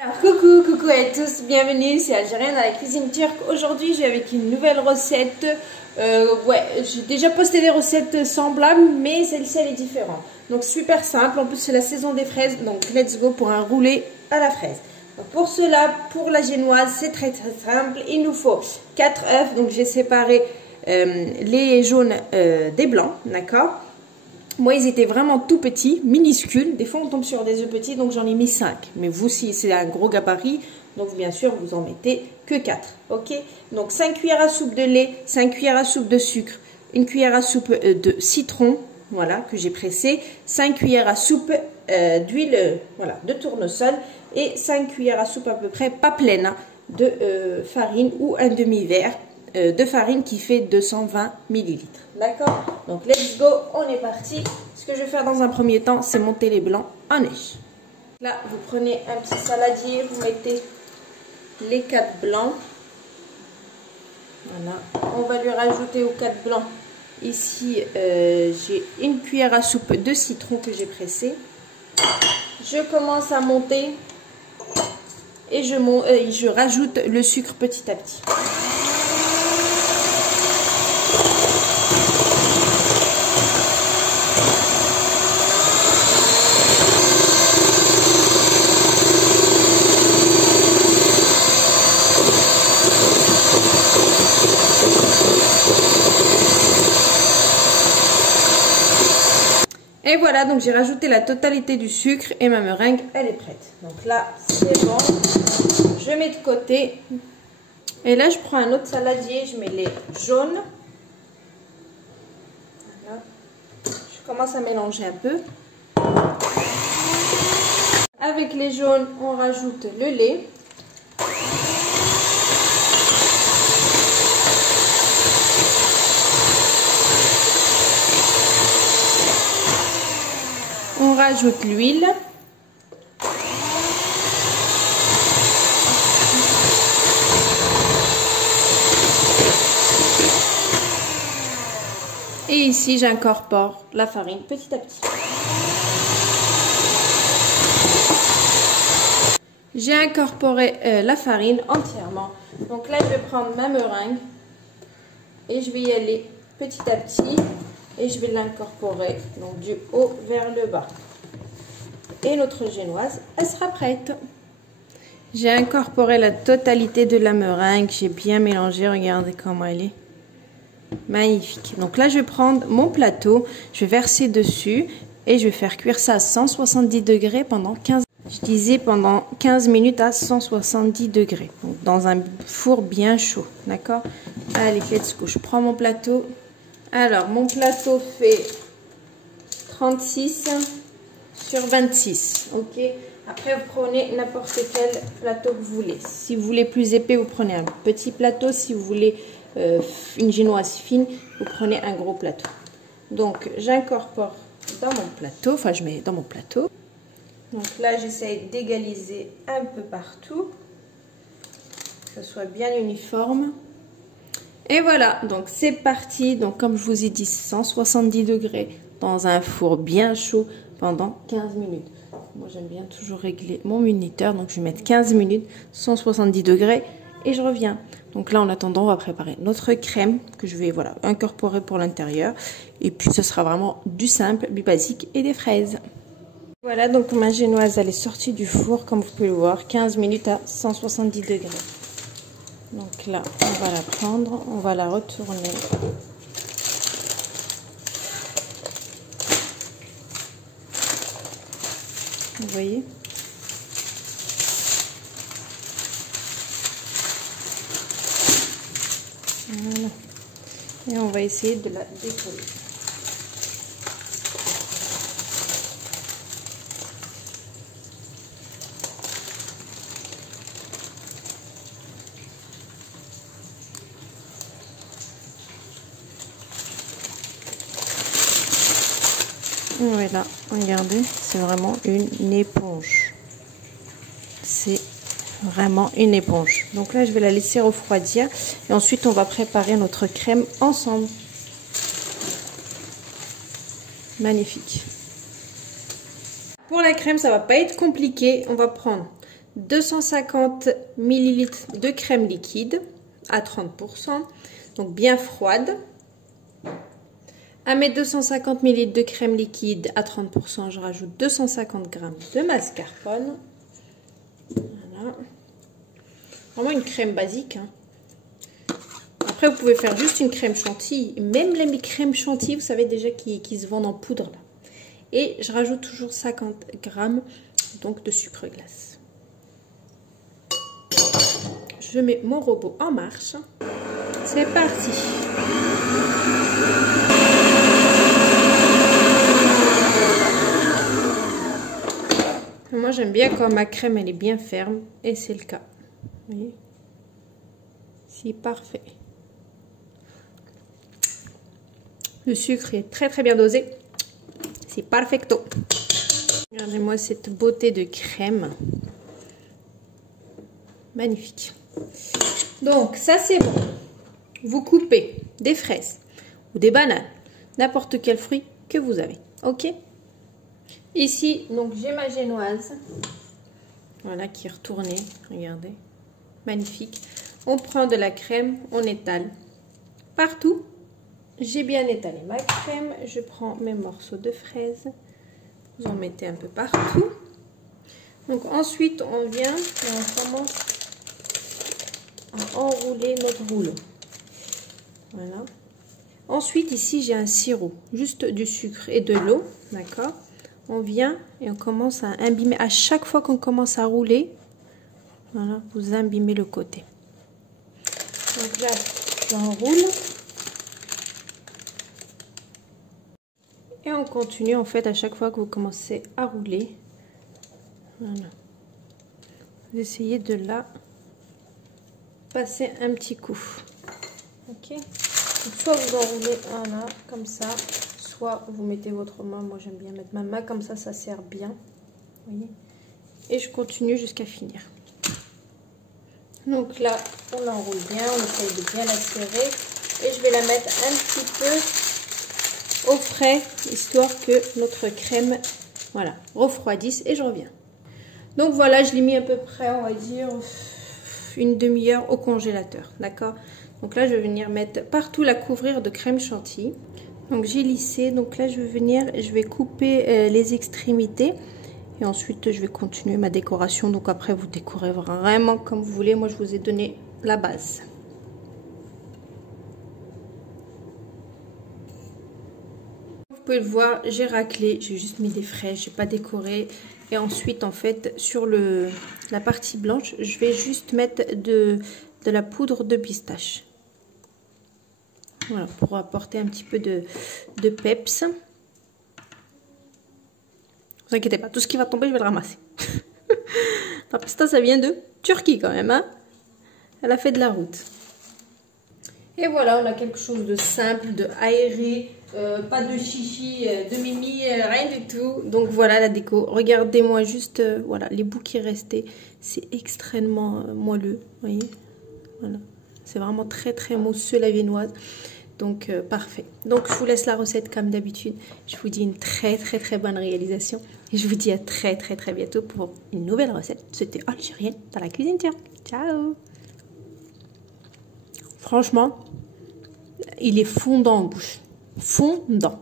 Alors, coucou à tous, bienvenue, c'est Algérienne dans la cuisine turque. Aujourd'hui, je vais avec une nouvelle recette. J'ai déjà posté des recettes semblables, mais celle-ci elle est différente. Donc super simple, en plus c'est la saison des fraises, donc let's go pour un roulé à la fraise. Donc, pour cela, pour la génoise, c'est très simple. Il nous faut 4 œufs, donc j'ai séparé les jaunes des blancs, d'accord? Moi, ils étaient vraiment tout petits, minuscules. Des fois, on tombe sur des œufs petits, donc j'en ai mis 5. Mais vous, si c'est un gros gabarit, donc bien sûr, vous en mettez que 4. Ok? Donc 5 cuillères à soupe de lait, 5 cuillères à soupe de sucre, 1 cuillère à soupe de citron, voilà, que j'ai pressé, 5 cuillères à soupe d'huile, voilà, de tournesol et 5 cuillères à soupe à peu près, pas pleine, hein, de farine ou un demi-verre de farine qui fait 220 ml. D'accord? Donc, let's go, on est parti. Ce que je vais faire dans un premier temps, c'est monter les blancs en neige. Là, vous prenez un petit saladier, vous mettez les 4 blancs. Voilà. On va lui rajouter aux 4 blancs. Ici, j'ai 1 cuillère à soupe de citron que j'ai pressé. Je commence à monter et je rajoute le sucre petit à petit. Et voilà, donc j'ai rajouté la totalité du sucre et ma meringue, elle est prête. Donc là, c'est bon. Je mets de côté. Et là, je prends un autre saladier, je mets les jaunes. Voilà. Je commence à mélanger un peu. Avec les jaunes, on rajoute le lait. On rajoute l'huile. Et ici, j'incorpore la farine petit à petit. J'ai incorporé la farine entièrement. Donc là, je vais prendre ma meringue et je vais y aller petit à petit. Et je vais l'incorporer donc du haut vers le bas. Et notre génoise, elle sera prête. J'ai incorporé la totalité de la meringue. J'ai bien mélangé. Regardez comment elle est. Magnifique. Donc là, je vais prendre mon plateau. Je vais verser dessus. Et je vais faire cuire ça à 170 degrés pendant 15 minutes. Je disais pendant 15 minutes à 170 degrés. Donc dans un four bien chaud. D'accord? Allez, let's go. Je prends mon plateau. Alors, mon plateau fait 36 sur 26, ok? Après, vous prenez n'importe quel plateau que vous voulez. Si vous voulez plus épais, vous prenez un petit plateau. Si vous voulez une génoise fine, vous prenez un gros plateau. Donc, j'incorpore dans mon plateau, enfin, je mets dans mon plateau. Donc là, j'essaye d'égaliser un peu partout, que ce soit bien uniforme. Et voilà, donc c'est parti. Donc comme je vous ai dit, 170 degrés dans un four bien chaud pendant 15 minutes. Moi j'aime bien toujours régler mon minuteur, donc je vais mettre 15 minutes, 170 degrés et je reviens. Donc là en attendant, on va préparer notre crème que je vais incorporer pour l'intérieur. Et puis ce sera vraiment du simple, du basique et des fraises. Voilà, donc ma génoise elle est sortie du four, comme vous pouvez le voir, 15 minutes à 170 degrés. Donc là, on va la prendre, on va la retourner. Vous voyez? Voilà. Et on va essayer de la décoller. Voilà, regardez, c'est vraiment une éponge. C'est vraiment une éponge. Donc là, je vais la laisser refroidir et ensuite, on va préparer notre crème ensemble. Magnifique. Pour la crème, ça va pas être compliqué. On va prendre 250 ml de crème liquide à 30%, donc bien froide. À mes 250 ml de crème liquide à 30%, je rajoute 250 g de mascarpone. Voilà. Vraiment une crème basique, hein. Après, vous pouvez faire juste une crème chantilly. Même les crèmes chantilly, vous savez déjà qui se vendent en poudre là. Et je rajoute toujours 50 g donc de sucre glace. Je mets mon robot en marche. C'est parti. Moi, j'aime bien quand ma crème elle est bien ferme et c'est le cas. Vous voyez, c'est parfait. Le sucre est très très bien dosé. C'est perfecto. Regardez-moi cette beauté de crème. Magnifique. Donc ça c'est bon. Vous coupez des fraises ou des bananes, n'importe quel fruit que vous avez. Ok. Ici donc j'ai ma génoise. Voilà qui est retournée. Regardez. Magnifique. On prend de la crème, on étale partout. J'ai bien étalé ma crème. Je prends mes morceaux de fraises. Vous en mettez un peu partout. Donc ensuite on vient et on commence à enrouler notre rouleau. Voilà. Ensuite ici j'ai un sirop, juste du sucre et de l'eau, d'accord. On vient et on commence à imbimer. À chaque fois qu'on commence à rouler, voilà, vous imbimez le côté. Donc là, j'enroule. Et on continue en fait à chaque fois que vous commencez à rouler. Voilà. Vous essayez de là passer un petit coup. Ok. Donc, soit vous enroulez un là, comme ça, soit vous mettez votre main. Moi j'aime bien mettre ma main comme ça, ça serre bien. Vous voyez. Et je continue jusqu'à finir. Donc là, on l'enroule bien, on essaye de bien la serrer. Et je vais la mettre un petit peu au frais, histoire que notre crème, voilà, refroidisse. Et je reviens. Donc voilà, je l'ai mis à peu près, on va dire, une demi-heure au congélateur, d'accord. Donc là, je vais venir mettre partout la couvrir de crème chantilly. Donc j'ai lissé, donc là, je vais venir, je vais couper les extrémités. Et ensuite, je vais continuer ma décoration. Donc après, vous décorez vraiment comme vous voulez. Moi, je vous ai donné la base. Vous pouvez le voir, j'ai raclé, j'ai juste mis des fraises, j'ai pas décoré. Et ensuite, en fait, sur la partie blanche, je vais juste mettre de la poudre de pistache. Voilà, pour apporter un petit peu de peps. Ne vous inquiétez pas, tout ce qui va tomber, je vais le ramasser. La pistache, ça vient de Turquie quand même, hein. Elle a fait de la route. Et voilà, on a quelque chose de simple, de aéré, pas de chichi, de mimi, rien du tout. Donc voilà la déco. Regardez-moi juste, voilà, les bouts qui restaient, c'est extrêmement moelleux, vous voyez. Voilà, c'est vraiment très très mousseux la viennoise. Donc parfait. Donc je vous laisse la recette comme d'habitude. Je vous dis une très très très bonne réalisation. Et je vous dis à très très très bientôt pour une nouvelle recette. C'était algérienne dans la cuisine turque. Ciao. Franchement, il est fondant en bouche. Fondant.